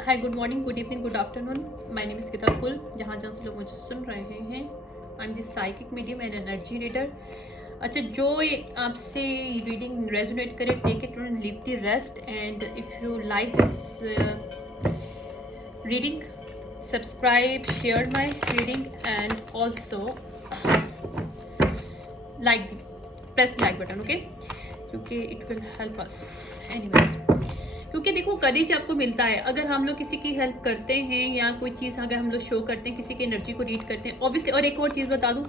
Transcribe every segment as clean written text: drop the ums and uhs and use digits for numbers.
Hi, good morning, good evening, good afternoon. My name is किताबुल। जहाँ जहाँ से लोग मुझे सुन रहे हैं, I am this psychic medium and energy reader. अच्छा, जो आपसे रीडिंग रेजोनेट करे, take it and leave the rest. And if you like this reading, subscribe, share my reading and also like, press like button, okay, क्योंकि it will help us anyways. क्योंकि देखो, करेज आपको मिलता है अगर हम लोग किसी की हेल्प करते हैं या कोई चीज़ अगर हम लोग शो करते हैं, किसी की एनर्जी को रीड करते हैं ऑब्वियसली। और एक और चीज़ बता दूं,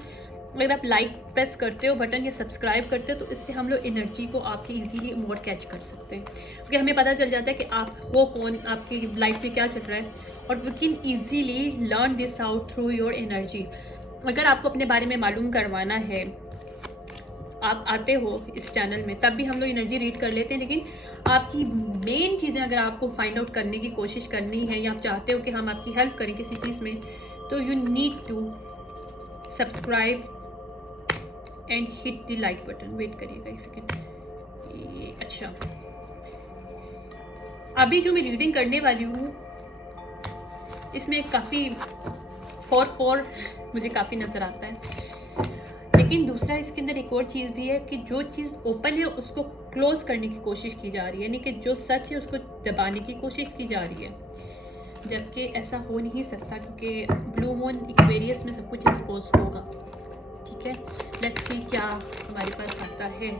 अगर आप लाइक प्रेस करते हो बटन या सब्सक्राइब करते हो तो इससे हम लोग एनर्जी को आपकी इजीली मोर कैच कर सकते हैं, क्योंकि हमें पता चल जाता है कि आप हो कौन, आपकी लाइफ में क्या चल रहा है, और we can easily learn this out through your energy. अगर आपको अपने बारे में मालूम करवाना है, आप आते हो इस चैनल में, तब भी हम लोग एनर्जी रीड कर लेते हैं, लेकिन आपकी मेन चीज़ें अगर आपको फाइंड आउट करने की कोशिश करनी है या आप चाहते हो कि हम आपकी हेल्प करें किसी चीज़ में, तो you need to subscribe and hit the like button. Wait करिएगा एक सेकेंड। ये अच्छा, अभी जो मैं रीडिंग करने वाली हूँ इसमें काफ़ी 4-4 मुझे काफ़ी नज़र आता है, लेकिन दूसरा इसके अंदर एक और चीज़ भी है कि जो चीज़ ओपन है उसको क्लोज करने की कोशिश की जा रही है, यानी कि जो सच है उसको दबाने की कोशिश की जा रही है, जबकि ऐसा हो नहीं सकता, क्योंकि ब्लू मून इक्वेरियस में सब कुछ एक्सपोज होगा। ठीक है, लेट्स सी क्या हमारे पास आता है।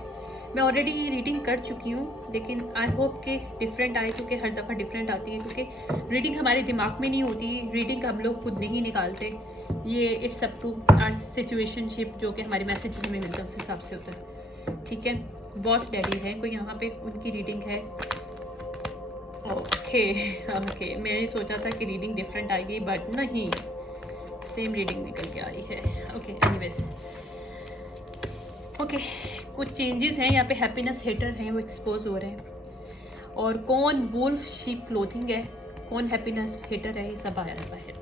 मैं ऑलरेडी ये रीडिंग कर चुकी हूँ, लेकिन आई होप कि डिफरेंट आए, क्योंकि हर दफ़ा डिफरेंट आती है, क्योंकि रीडिंग हमारे दिमाग में नहीं होती, रीडिंग हम लोग खुद नहीं निकालते। ये it's up to our situationship, जो कि हमारे मैसेज हमें मिलता है उस हिसाब से होता है। ठीक है, बॉस डैडी है कोई यहाँ पे, उनकी रीडिंग है। ओके ओके, मैंने सोचा था कि रीडिंग डिफरेंट आएगी, बट नहीं, सेम रीडिंग निकल के आ रही है। ओके एनीवेज, ओके, कुछ चेंजेस हैं यहाँ पे। हैप्पीनेस हेटर हैं, वो एक्सपोज हो रहे हैं, और कौन वुल्फ शीप क्लोथिंग है, कौन हैप्पीनेस हेटर है, ये सब आया रहा है।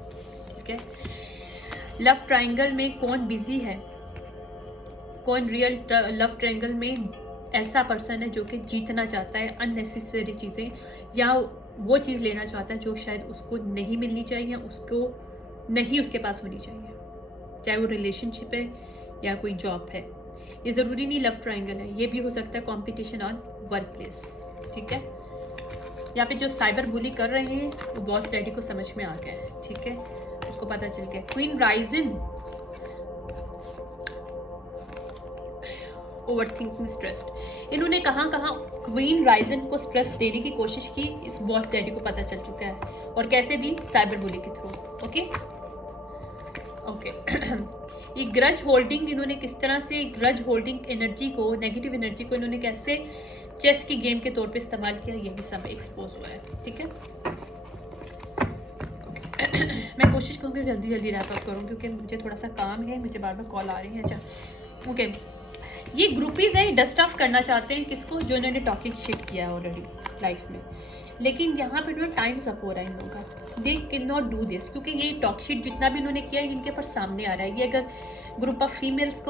ठीक है, लव ट्रायंगल में कौन बिजी है, कौन रियल लव ट्रायंगल में ऐसा पर्सन है जो कि जीतना चाहता है अननेसेसरी चीज़ें, या वो चीज़ लेना चाहता है जो शायद उसको नहीं मिलनी चाहिए, उसको नहीं उसके पास होनी चाहिए, चाहे वो रिलेशनशिप है या कोई जॉब है। ये ज़रूरी नहीं लव ट्रायंगल है, ये भी हो सकता है कॉम्पिटिशन ऑन वर्क प्लेस। ठीक है, यहाँ पे जो साइबर बुली कर रहे हैं वो बॉस डैडी को समझ में आ गया है। ठीक है, उसको पता चल गया। Queen rising, over thinking, stressed. इन्होंने कहाँ कहाँ क्वीन राइजन को स्ट्रेस देने की कोशिश की, इस बॉस डैडी को पता चल चुका है, और कैसे दी, साइबर बुली के थ्रू। ओके ओके ये ग्रज होल्डिंग, इन्होंने किस तरह से ग्रज होल्डिंग एनर्जी को, नेगेटिव एनर्जी को इन्होंने कैसे चेस की गेम के तौर पे इस्तेमाल किया, ये भी सब एक्सपोज हुआ है। ठीक है, मैं कोशिश करूँगी जल्दी जल्दी रैप अप करूँ, क्योंकि मुझे थोड़ा सा काम है, मुझे बार बार कॉल आ रही है। अच्छा ओके, ये ग्रुपीज़ है, डस्ट ऑफ करना चाहते हैं किसको, जो इन्होंने टॉकिंग शिट किया है ऑलरेडी लाइफ में, लेकिन यहाँ पे जो टाइम्स अप हो रहा है इन लोगों का, they can not do this, क्योंकि ये टॉक शिट जितना भी इन्होंने किया है इनके पर सामने आ रहा है। ये अगर ग्रुप ऑफ फीमेल्स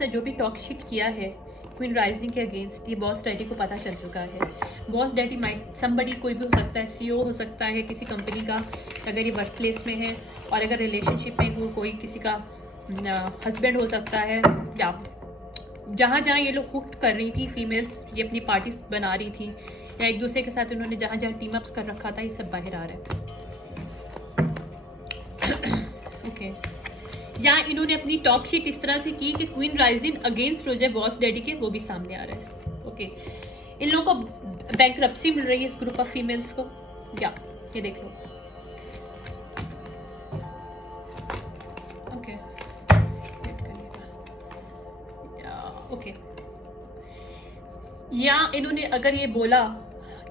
ने जो भी टॉक शिट किया है क्वीन राइजिंग के अगेंस्ट, ये बॉस डैडी को पता चल चुका है। बॉस डैडी माइट समबडी, कोई भी हो सकता है, सीईओ हो सकता है किसी कंपनी का, अगर ये वर्क प्लेस में है, और अगर रिलेशनशिप में हो कोई किसी का हस्बैंड हो सकता है, या जहाँ जहाँ ये लोग हुक कर रही थी फीमेल्स, ये अपनी पार्टीज बना रही थी, या एक दूसरे के साथ इन्होंने जहाँ जहाँ टीम अप्स कर रखा था, ये सब बाहर आ रहा है। ओके, या इन्होंने अपनी टॉक शीट इस तरह से की कि क्वीन राइजिंग अगेंस्ट हो जाए बॉस डैडी के, वो भी सामने आ रहा है। ओके, इन लोगों को बैंकरप्सी मिल रही है इस ग्रुप ऑफ फीमेल्स को, या ये देख लो। ओके ओके, या इन्होंने अगर ये बोला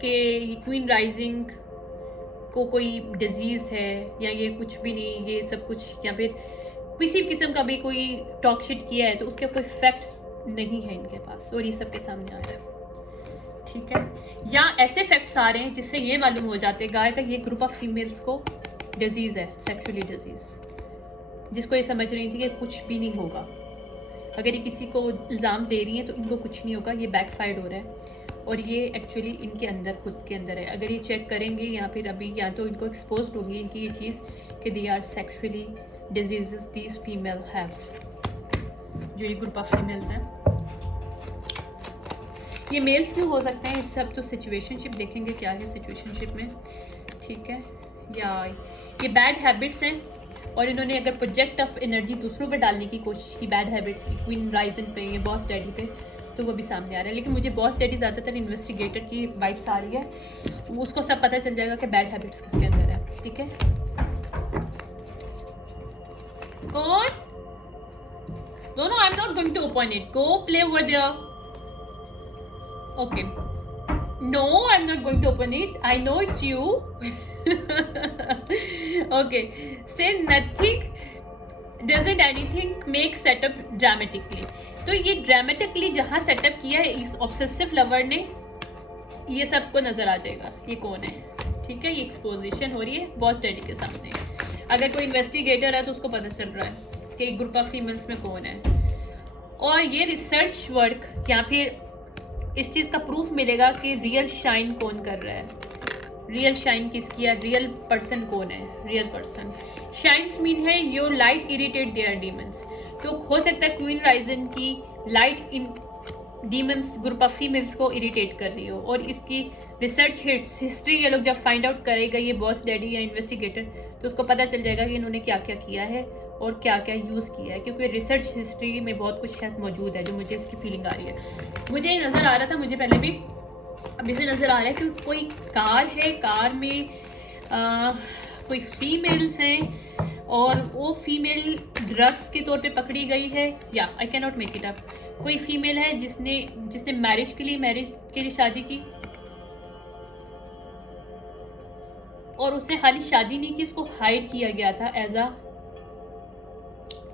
कि क्वीन राइजिंग को कोई डिजीज़ है या ये कुछ भी नहीं, ये सब कुछ, या फिर किसी किस्म का भी कोई टॉक शिट किया है, तो उसके कोई फैक्ट्स नहीं है इनके पास, और ये सबके सामने आ रहा है। ठीक है, या ऐसे फैक्ट्स आ रहे हैं जिससे ये मालूम हो जाते हैं गाय का ये ग्रुप ऑफ फीमेल्स को डिजीज़ है, सेक्सुअली डिजीज़, जिसको ये समझ रही थी कि कुछ भी नहीं होगा। अगर ये किसी को इल्ज़ाम दे रही हैं तो इनको कुछ नहीं होगा, ये बैकफायर्ड हो रहा है। और ये एक्चुअली इनके अंदर, खुद के अंदर है। अगर ये चेक करेंगे या फिर अभी या तो इनको एक्सपोज होगी इनकी ये चीज़ कि they are sexually diseases these female have, जो ये ग्रुप ऑफ फीमेल्स हैं। ये मेल्स भी हो सकते हैं, इस सब तो सिचुएशनशिप देखेंगे क्या है सिचुएशनशिप में, ठीक है। या ये बैड हैबिट्स हैं और इन्होंने अगर प्रोजेक्ट ऑफ एनर्जी दूसरों पे डालने की कोशिश की बैड हैबिट्स की, क्वीन राइजन पे, ये बॉस डैडी पे, तो वो भी सामने आ रहा है। लेकिन मुझे बॉस डैडी ज़्यादातर इन्वेस्टिगेटर की वाइब्स आ रही है, उसको सब पता चल जाएगा कि बैड हैबिट्स किसके अंदर है, ठीक है। कौन? No, I'm not going to open it. Go play over there. Okay. No, I'm not going to open it. I know it's you. Okay. Say nothing. Doesn't anything make setup dramatically. तो ये dramatically जहाँ setup किया है इस obsessive lover ने, ये सबको नजर आ जाएगा ये कौन है, ठीक है। ये एक्सपोजिशन हो रही है बॉस डैडी के सामने। अगर कोई इन्वेस्टिगेटर है तो उसको पता चल रहा है कि ग्रुप ऑफ फीमेल्स में कौन है। और ये रिसर्च वर्क या फिर इस चीज़ का प्रूफ मिलेगा कि रियल शाइन कौन कर रहा है, रियल शाइन किसकी है, रियल पर्सन कौन है। रियल पर्सन शाइन्स मीन है your light irritate their demons. तो हो सकता है क्वीन राइजन की लाइट इन डीमंस ग्रुप ऑफ फीमेल्स को इरिटेट कर रही हो, और इसकी रिसर्च हिस्ट्री ये लोग जब फाइंड आउट करेगा ये बॉस डैडी या इन्वेस्टिगेटर, तो उसको पता चल जाएगा कि इन्होंने क्या क्या किया है और क्या क्या यूज़ किया है, क्योंकि रिसर्च हिस्ट्री में बहुत कुछ शायद मौजूद है, जो मुझे इसकी फीलिंग आ रही है। मुझे नज़र आ रहा था, मुझे पहले भी, अभी से नज़र आ रहा है कि कोई कार है, कार में कोई फीमेल्स हैं और वो फीमेल ड्रग्स के तौर पे पकड़ी गई है, या I can not make it up. कोई फीमेल है जिसने मैरिज के लिए शादी की, और उसने खाली शादी नहीं की, उसको हायर किया गया था एज अ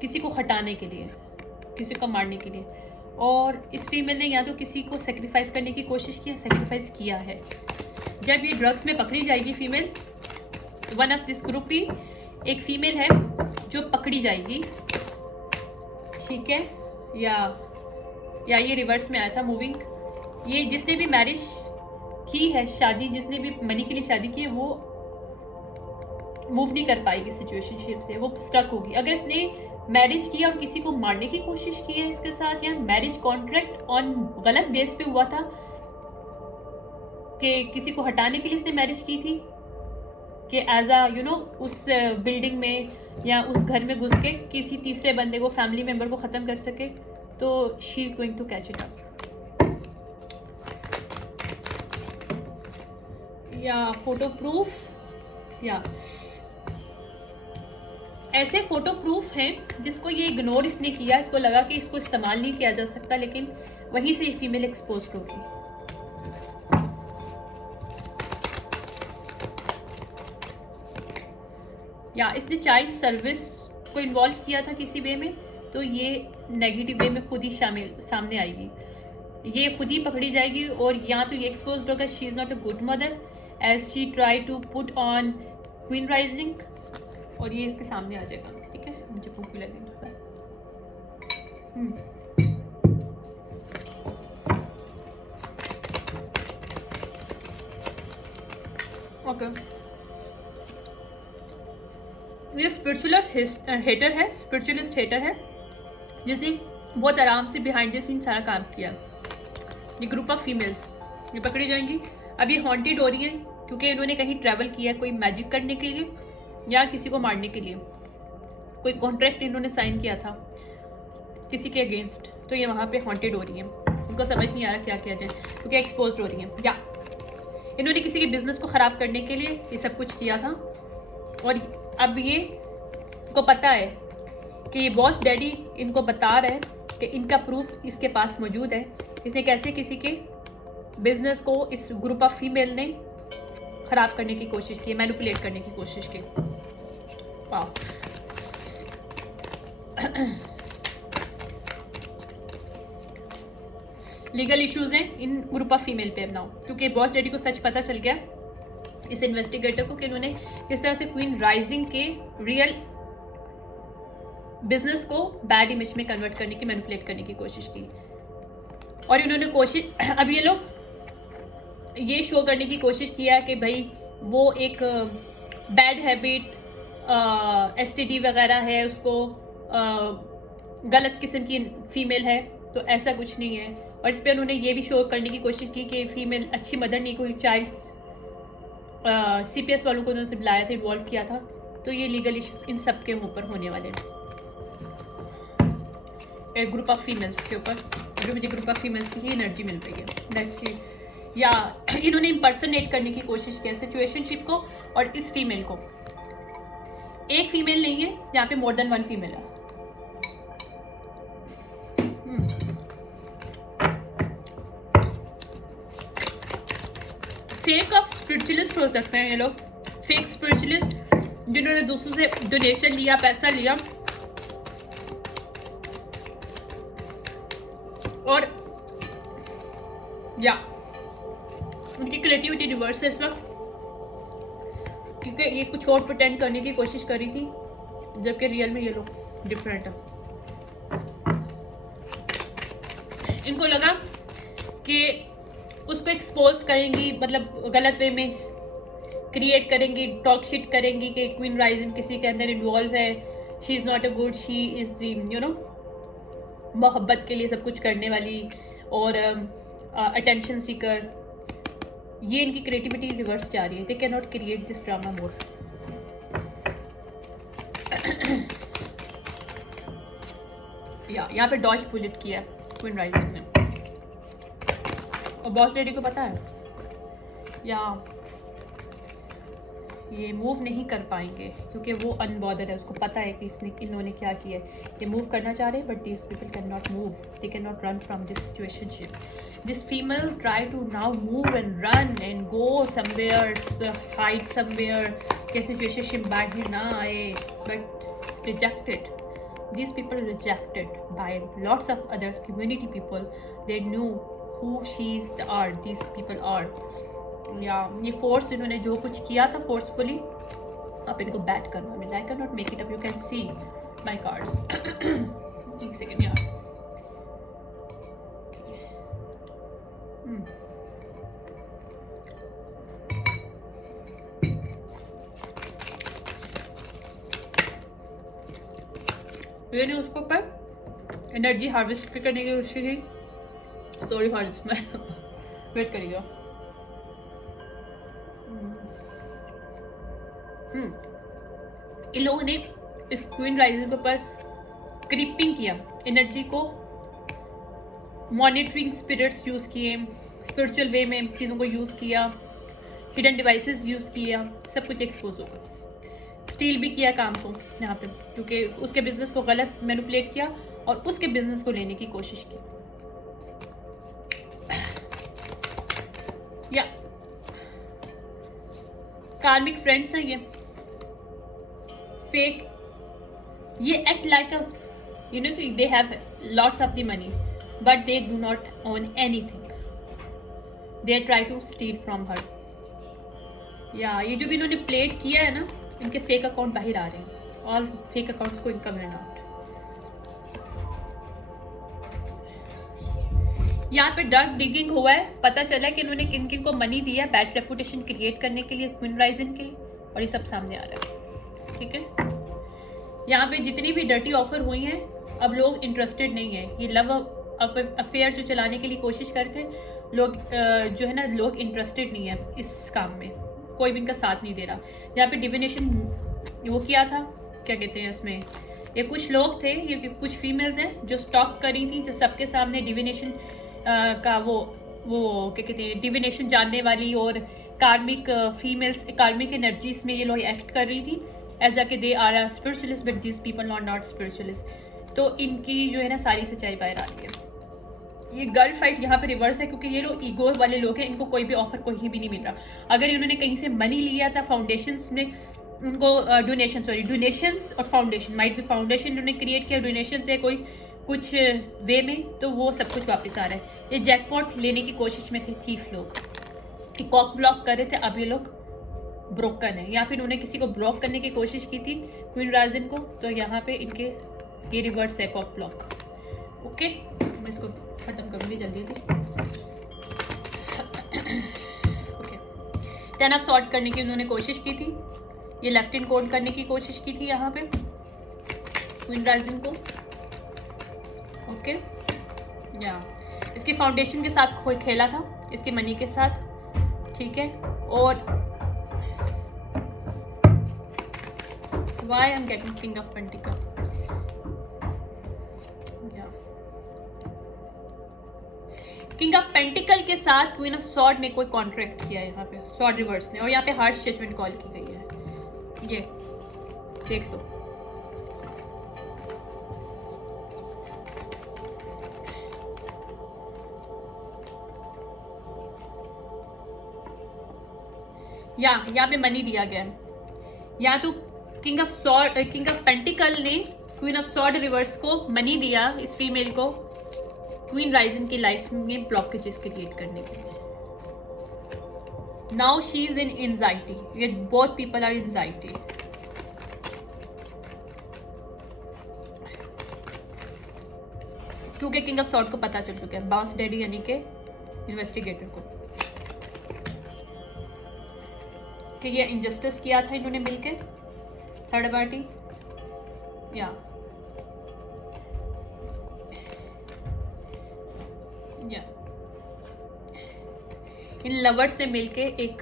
किसी को हटाने के लिए, किसी को मारने के लिए। और इस फीमेल ने या तो किसी को सेक्रीफाइस करने की कोशिश की, सेक्रीफाइस किया है। जब ये ड्रग्स में पकड़ी जाएगी female, one of this group ही एक फीमेल है जो पकड़ी जाएगी, ठीक है। या ये रिवर्स में आया था मूविंग। ये जिसने भी मैरिज की है, शादी जिसने भी मनी के लिए शादी की है, वो मूव नहीं कर पाएगी सिचुएशनशिप से, वो स्टक होगी। अगर इसने मैरिज किया और किसी को मारने की कोशिश की है इसके साथ, या मैरिज कॉन्ट्रैक्ट ऑन गलत बेस पे हुआ था कि किसी को हटाने के लिए इसने मैरिज की थी कि एज अ उस बिल्डिंग में या उस घर में घुस के किसी तीसरे बंदे को, फैमिली मेम्बर को ख़त्म कर सके, तो she is going to catch it up. या फोटो प्रूफ, या ऐसे फोटो प्रूफ हैं जिसको ये इग्नोर इसने किया, इसको लगा कि इसको इस्तेमाल नहीं किया जा सकता, लेकिन वहीं से ये फीमेल एक्सपोज होगी। या इसने चाइल्ड सर्विस को इन्वॉल्व किया था किसी वे में, तो ये नेगेटिव वे में खुद ही सामने आएगी, ये खुद ही पकड़ी जाएगी। और या तो ये एक्सपोज होगा she is not a good mother as she try to put on queen rising, और ये इसके सामने आ जाएगा, ठीक है। मुझे भूख भी लगी। ओके, ये स्पिरिचुअलिस्ट हेटर है, स्पिरिचुअलिस्ट हेटर है जिसने बहुत आराम से बिहाइंड द सीन सारा काम किया। ये ग्रुप ऑफ फीमेल्स ये पकड़ी जाएंगी। अब ये हॉन्टेड हो रही हैं क्योंकि इन्होंने कहीं ट्रैवल किया है, कोई मैजिक करने के लिए या किसी को मारने के लिए, कोई कॉन्ट्रैक्ट इन्होंने साइन किया था किसी के अगेंस्ट, तो ये वहाँ पे हॉन्टेड हो रही हैं। उनको समझ नहीं आ रहा क्या किया जाए क्योंकि एक्सपोज हो रही हैं। या इन्होंने किसी के बिजनेस को ख़राब करने के लिए ये सब कुछ किया था, और अब ये को पता है कि ये बॉस डैडी इनको बता रहा है कि इनका प्रूफ इसके पास मौजूद है, इसने कैसे किसी के बिजनेस को इस ग्रुप ऑफ फीमेल ने ख़राब करने की कोशिश की, मैनिपुलेट करने की कोशिश की। वाह, लीगल इश्यूज हैं इन ग्रुप ऑफ फीमेल पे अब नाउ, क्योंकि बॉस डैडी को सच पता चल गया इस इन्वेस्टिगेटर को कि इन्होंने किस तरह से क्वीन राइजिंग के रियल बिजनेस को बैड इमेज में कन्वर्ट करने की, मैनिपुलेट करने की कोशिश की। और इन्होंने कोशिश, अब ये लोग ये शो करने की कोशिश किया कि भाई वो एक बैड हैबिट, STD वगैरह है, उसको गलत किस्म की फीमेल है, तो ऐसा कुछ नहीं है। और इस पर उन्होंने ये भी शो करने की कोशिश की कि फ़ीमेल अच्छी मदर नहीं, कोई चाइल्ड CPS वालों को उन्होंने बुलाया था, इन्वॉल्व किया था, तो ये लीगल इश्यूज इन सब के ऊपर होने वाले हैं, एक ग्रुप ऑफ फीमेल्स के ऊपर, जो मुझे ग्रुप ऑफ फीमेल्स की ही एनर्जी मिल रही है। लेट्स सी, या इन्होंने इम्पर्सनेट करने की कोशिश किया सिचुएशनशिप को और इस फीमेल को। एक फीमेल नहीं है, यहाँ पे मोर देन वन फीमेल है। फेक ऑफ स्पिरिचुअलिस्ट हो सकते हैं ये लोग, फेक स्पिरिचुअलिस्ट जिन्होंने दूसरों से डोनेशन लिया, पैसा लिया और या उनकी क्रिएटिविटी रिवर्स है इस वक्त, क्योंकि ये कुछ और प्रिटेंड करने की कोशिश करी थी, जबकि रियल में ये लोग डिफरेंट है। इनको लगा कि उसको एक्सपोज करेंगी, मतलब गलत वे में क्रिएट करेंगी, टॉक शिट करेंगी कि क्वीन राइजिंग किसी के अंदर इन्वॉल्व है, she is not a good, she is the you know मोहब्बत के लिए सब कुछ करने वाली और अटेंशन सीकर। ये इनकी क्रिएटिविटी रिवर्स जा रही है। They can not create this drama more. यहाँ पे डॉज बुलेट किया क्वीन राइजिंग ने, और बॉस लेडी को पता है या ये मूव नहीं कर पाएंगे क्योंकि वो अनबॉदर्ड है, उसको पता है कि इन्होंने क्या किया है। ये मूव करना चाह रहे हैं but this people can not move, they can not run from this situationship. This female try to now move and run and go somewhere, hide somewhere, कि सिचुएशनशिप बैड ही ना आए, but rejected. These people rejected by lots of other community people. They knew who these people are. या ये force इन्होंने जो कुछ किया था फोर्सफुली, आप इनको बैट करना। I mean, I cannot make it up. You can see my cards. एक सेकेंड यार। मैंने उसको पर एनर्जी हार्वेस्ट करने की कोशिश की, सॉरी फॉर दिस, मैं वेट करिएगा। इन लोगों ने इस क्वीन राइजिंग के ऊपर क्रीपिंग किया, एनर्जी को मॉनिटरिंग स्पिरिट्स यूज़ किए, स्पिरिचुअल वे में चीज़ों को यूज़ किया, हिडन डिवाइसेस यूज़ किया, सब कुछ एक्सपोज होगा। स्टील भी किया काम को यहाँ पे, क्योंकि उसके बिजनेस को गलत मैनिपुलेट किया और उसके बिजनेस को लेने की कोशिश की। या कार्मिक फ्रेंड्स हैं ये, फेक, ये act like a you know they have lots of the money but they do not own anything, they try to steal from her. या ये जो भी इन्होंने प्लेट किया है ना, इनके फेक अकाउंट बाहर आ रहे हैं, ऑल फेक अकाउंट्स को इनकम एंड आउट। यहाँ पे डर्क डिगिंग हुआ है, पता चला कि इन्होंने किन किन को मनी दिया बैड रेपुटेशन क्रिएट करने के लिए क्वीन राइजिंग के, और ये सब सामने आ रहा है। ठीक है, यहाँ पे जितनी भी डर्टी ऑफर हुई हैं, अब लोग इंटरेस्टेड नहीं है। ये लव अफेयर जो चलाने के लिए कोशिश करते लोग, जो है ना, लोग इंटरेस्टेड नहीं है इस काम में, कोई भी इनका साथ नहीं दे रहा। यहाँ पे डिविनेशन वो किया था, क्या कहते हैं इसमें, ये कुछ लोग थे, ये कुछ फीमेल्स हैं जो स्टॉक करी थी, जो सबके सामने डिविनेशन का वो क्या कहते हैं, डिविनेशन जानने वाली और कार्मिक फीमेल्स, कार्मिक एनर्जीज में ये लोग एक्ट कर रही थी एज कि they are spiritualist but this people are not spiritualist. तो इनकी जो है ना सारी सच्चाई बाहर आ रही है। ये गर्ल फाइट यहाँ पे रिवर्स है, क्योंकि ये लोग ईगो वाले लोग हैं, इनको कोई भी ऑफर कोई भी नहीं मिल रहा। अगर इन्होंने कहीं से मनी लिया था फाउंडेशंस में, उनको डोनेशंस और फाउंडेशन, माइट भी फाउंडेशन इन्होंने क्रिएट किया, डोनेशन से कोई कुछ वे में, तो वो सब कुछ वापस आ रहा है। ये जैकपॉट लेने की कोशिश में थे थीफ लोग, कॉक ब्लॉक कर रहे थे, अब ये लोग ब्रोकन है। यहाँ पे इन्होंने किसी को ब्लॉक करने की कोशिश की थी क्वीन राइजिंग को, तो यहाँ पे इनके ये रिवर्स है, कॉक ब्लॉक। ओके, मैं इसको खत्म करूँगी जल्दी से। 10 ऑफ सॉर्ट करने की उन्होंने कोशिश की थी, ये लेफ्ट इन कोड करने की कोशिश की थी यहाँ पे क्वीन राइजिंग को। ओके या इसके फाउंडेशन के साथ कोई खेला था, इसके मनी के साथ, ठीक है। और why I am getting king of pentacle, king of pentacle के साथ क्वीन ऑफ सॉर्ड ने कोई कॉन्ट्रैक्ट किया है यहाँ पे, सॉर्ड रिवर्स ने, और यहाँ पे हार्श जजमेंट कॉल की गई है। ये देख लो, यहाँ पे मनी दिया गया है, या तो king of sword, king of pentacle ने क्वीन ऑफ सॉर्ड रिवर्स को मनी दिया, इस फीमेल को क्वीन राइजिंग की लाइफ में ब्लॉकेजेस क्रिएट करने के लिए। Now she is in anxiety, ये बोथ पीपल आर एंजाइटी। क्योंकि किंग ऑफ सॉर्ड को पता चल चुका है, बॉस डैडी यानी के इन्वेस्टिगेटर को, कि ये इनजस्टिस किया था इन्होंने मिलके, थर्ड पार्टी या इन लवर्स ने मिलके एक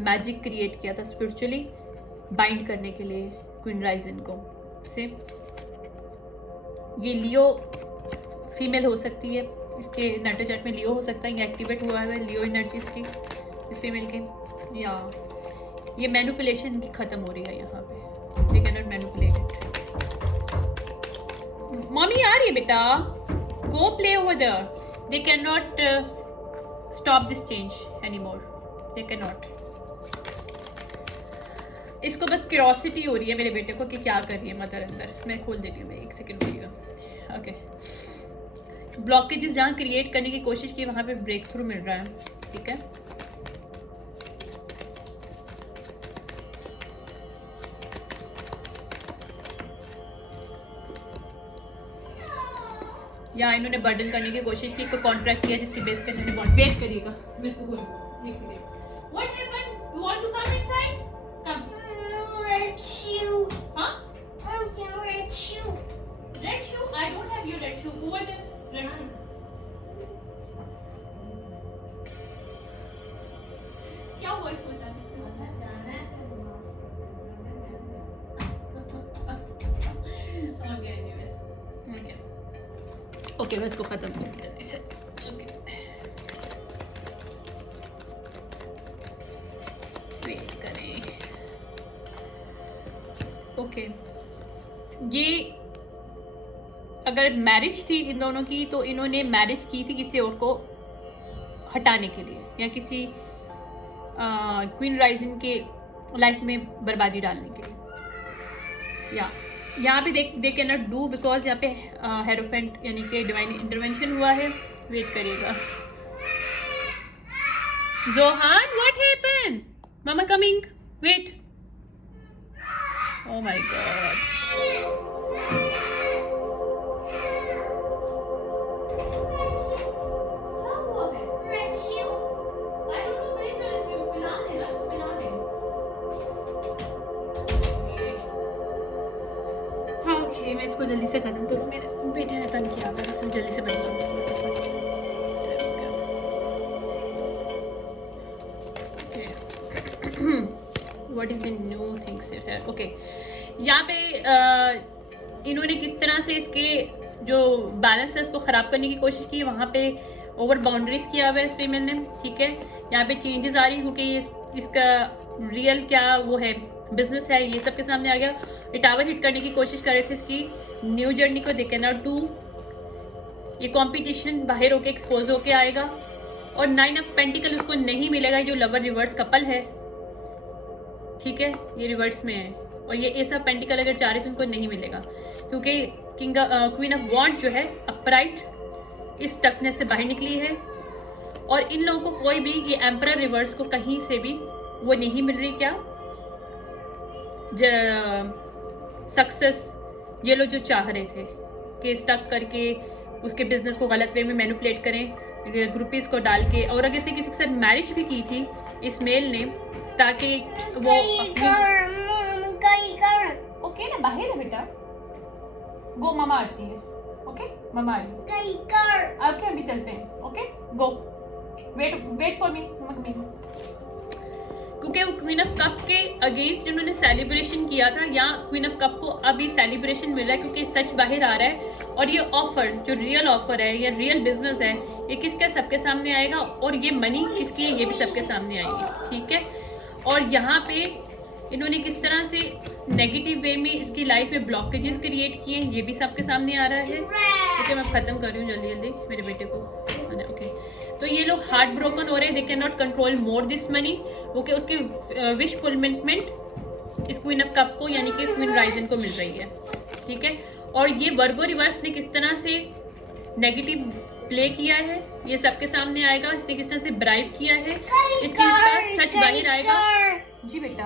मैजिक क्रिएट किया था स्पिरिचुअली बाइंड करने के लिए क्वीन राइजिंग को से। ये लियो फीमेल हो सकती है, इसके नेटो चैट में लियो हो सकता है, ये एक्टिवेट हुआ है लियो एनर्जीज की इस फीमेल के, या ये मैनिपुलेशन की ख़त्म हो रही है यहाँ पे, दे कैन नॉट मैनिपुलेट इट। मम्मी आ रही है बेटा, go play over there, they can नॉट stop this change anymore, they cannot। इसको बस क्यूरोसिटी हो रही है मेरे बेटे को कि क्या कर रही है मदर अंदर। मैं खोल देती हूँ, मैं एक सेकंड रुकिएगा। ओके, ब्लॉकेजेस जहाँ क्रिएट करने की कोशिश की वहाँ पे ब्रेक थ्रू मिल रहा है, ठीक है। या इन्होंने बर्डन करने की कोशिश की, कोई कॉन्ट्रैक्ट किया जिसकी बेस पे इन्होंने बॉन्ड वेट करिएगा। मैं इसको एक second, what happened, you want to come inside, come, Red shoe. हां Red shoe. Red shoe, I don't have your red shoe, over the red shoe. क्या हुआ इसको जाने से, जाना है ओके एनीवेज, ओके ओके, मैं इसको खत्म कर जल्दी से। वेट करें। ओके, ये अगर मैरिज थी इन दोनों की, तो इन्होंने मैरिज की थी किसी और को हटाने के लिए, या किसी क्वीन राइजिंग के लाइफ में बर्बादी डालने के लिए। या यहाँ पे they can not do because यहाँ पे हेरोफेंट यानी कि डिवाइन इंटरवेंशन हुआ है। वेट करिएगा। Johan, what happened? Mama coming, wait. Oh my God, Red shoe. Okay, मैं इसको जल्दी से खत्म करूँ, मेरे बेटे ने तंग किया, मैं सब जल्दी से बंद करूँ। What is the new things here? Okay, यहाँ पे इन्होंने किस तरह से इसके जो बैलेंस है उसको ख़राब करने की कोशिश की, वहाँ पे ओवर बाउंड्रीज किया हुआ है इस फीमेल ने, ठीक है। यहाँ पे चेंजेस आ रही है क्योंकि इसका रियल क्या वो है, बिजनेस है, ये सब के सामने आ गया। ये टावर हिट करने की कोशिश कर रहे थे इसकी न्यू जर्नी को, दे कैन नॉट डू। ये कंपटीशन बाहर होके एक्सपोज होके आएगा, और 9 ऑफ पेंटिकल उसको नहीं मिलेगा, जो लवर रिवर्स कपल है, ठीक है, ये रिवर्स में है। और ये एस ऑफ पेंटिकल अगर चाह रहे तो उनको नहीं मिलेगा, क्योंकि क्वीन ऑफ वॉन्ड जो है अपराइट इस स्टकनेस से बाहर निकली है, और इन लोगों को कोई भी ये एम्परर रिवर्स को कहीं से भी वो नहीं मिल रही क्या सक्सेस। ये लोग जो चाह रहे थे कि स्टक करके उसके बिजनेस को गलत वे में मैनिपुलेट करें, ग्रुपीज को डाल के, और अगर इसने किसी के साथ मैरिज भी की थी इस मेल ने, ताकि वो ओके ना, बाहर है बेटा, गो, ममा आती है, ओके ममा आ रही, ओके अभी चलते हैं, okay go, wait for me mummy. क्योंकि वो क्वीन ऑफ कप के अगेंस्ट जिन्होंने सेलिब्रेशन किया था, या क्वीन ऑफ कप को अभी सेलिब्रेशन मिल रहा है क्योंकि सच बाहर आ रहा है, और ये ऑफर जो रियल ऑफर है या रियल बिजनेस है, ये किसके सबके सामने आएगा, और ये मनी किसकी है ये भी सबके सामने आएगी, ठीक है। और यहाँ पे इन्होंने किस तरह से नेगेटिव वे में इसकी लाइफ में ब्लॉकेजेस क्रिएट किए हैं, ये भी सबके सामने आ रहा है। ओके मैं ख़त्म कर रही हूँ जल्दी जल्दी मेरे बेटे को, ओके। तो ये लोग हार्ट ब्रोकन हो रहे हैं, they can not control more this money, okay. उसके विश फुलफिलमेंट इस क्वीन ऑफ कप को यानी कि क्वीन राइजन को मिल रही है, ठीक है। और ये वर्गो रिवर्स ने किस तरह से नेगेटिव प्ले किया है ये सबके सामने आएगा, इसने किस तरह से ब्राइब किया है, इस चीज का सच बाहर आएगा। जी बेटा,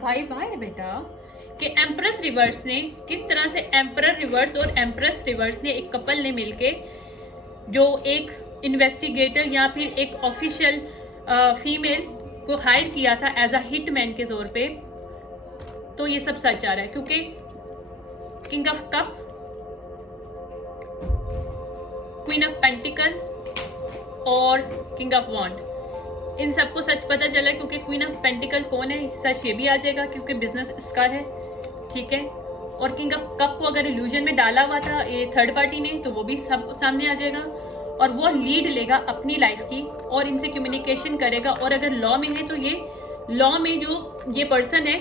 भाई भाई है बेटा, कि एम्प्रेस रिवर्स ने किस तरह से, एम्परर रिवर्स और एम्प्रेस रिवर्स ने, एक कपल ने मिलके जो एक इन्वेस्टिगेटर या फिर एक ऑफिशियल फीमेल को हायर किया था एज अ हिटमैन के तौर पे, तो ये सब सच आ रहा है। क्योंकि king of cup, queen of pentacle और किंग ऑफ वॉन्ड, इन सबको सच पता चला है। क्योंकि क्वीन ऑफ पेंटिकल कौन है, सच ये भी आ जाएगा क्योंकि बिजनेस इसका है, ठीक है। और किंग ऑफ कप को अगर इल्यूजन में डाला हुआ था ये थर्ड पार्टी ने, तो वो भी सब सामने आ जाएगा। और वो लीड लेगा अपनी लाइफ की और इनसे कम्युनिकेशन करेगा। और अगर लॉ में है तो ये लॉ में जो ये पर्सन है,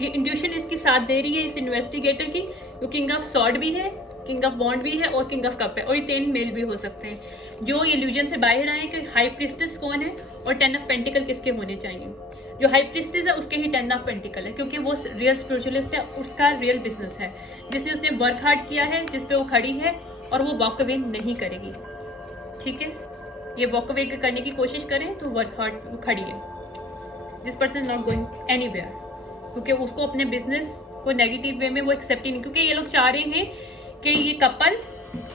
ये इंट्यूशन इसकी साथ दे रही है इस इन्वेस्टिगेटर की। जो किंग ऑफ सॉर्ड भी है, किंग ऑफ वॉन्ड भी है और किंग ऑफ कप है, और ये 10 मेल भी हो सकते हैं जो ये इल्यूजन से बाहर आए कि हाई प्रिस्टेस कौन है और 10 ऑफ पेंटिकल किसके होने चाहिए। जो हाई प्रिस्टेस है उसके ही 10 ऑफ पेंटिकल है, क्योंकि वो रियल स्पिरिचुअलिस्ट है, उसका रियल बिजनेस है, जिसने उसने वर्क हार्ड किया है, जिस पे वो खड़ी है और वो वॉक अवे नहीं करेगी, ठीक है। ये वॉक अवे करने की कोशिश करें तो वर्क हार्ड खड़ी है। This person not going anywhere, क्योंकि उसको अपने बिजनेस को नेगेटिव वे में वो एक्सेप्ट ही नहीं। क्योंकि ये लोग चाह रहे हैं कि ये कपल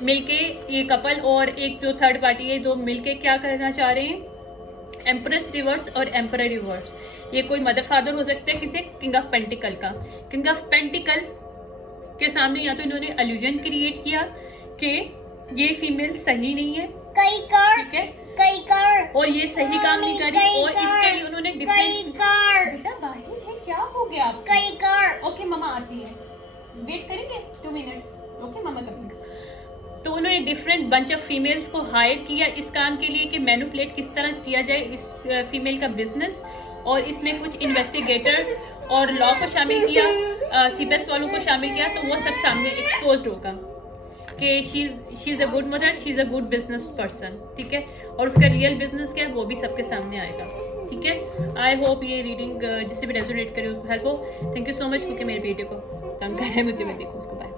मिलके, ये कपल और एक जो थर्ड पार्टी है, दो मिलके क्या करना चाह रहे हैं, एम्प्रेस रिवर्स और एम्परर रिवर्स। ये कोई मदर फादर हो सकते हैं किसी किंग ऑफ पेंटिकल का। किंग ऑफ पेंटिकल के सामने या तो इन्होंने इल्यूजन क्रिएट किया कि ये फीमेल सही नहीं है, ठीक है, और ये सही काम नहीं कर रही, और इसके लिए उन्होंने डिफरेंट, बेटा बाहर है क्या हो गया आपको? ओके ममा आती है, वेट करेंगे 2 मिनट्स, ओके ममा करेंगे। तो उन्होंने डिफरेंट बंच ऑफ फीमेल्स को हायर किया इस काम के लिए कि मैनिपुलेट किस तरह किया जाए इस फीमेल का बिजनेस। और इसमें कुछ इन्वेस्टिगेटर और लॉ को शामिल किया, सीबीएस वालों को शामिल किया, तो वो सब सामने एक्सपोज्ड होगा कि she is a good mother, she is a good business person, ठीक है। और उसका रियल बिजनेस क्या है वो भी सबके सामने आएगा, ठीक है। आई होप ये रीडिंग जिससे भी रेजोनेट करे उसको हेल्प हो। थैंक यू सो मच, क्योंकि मेरे बेटे को तंग कर रहा है मुझे, मैं देखूँ उसको। बाय।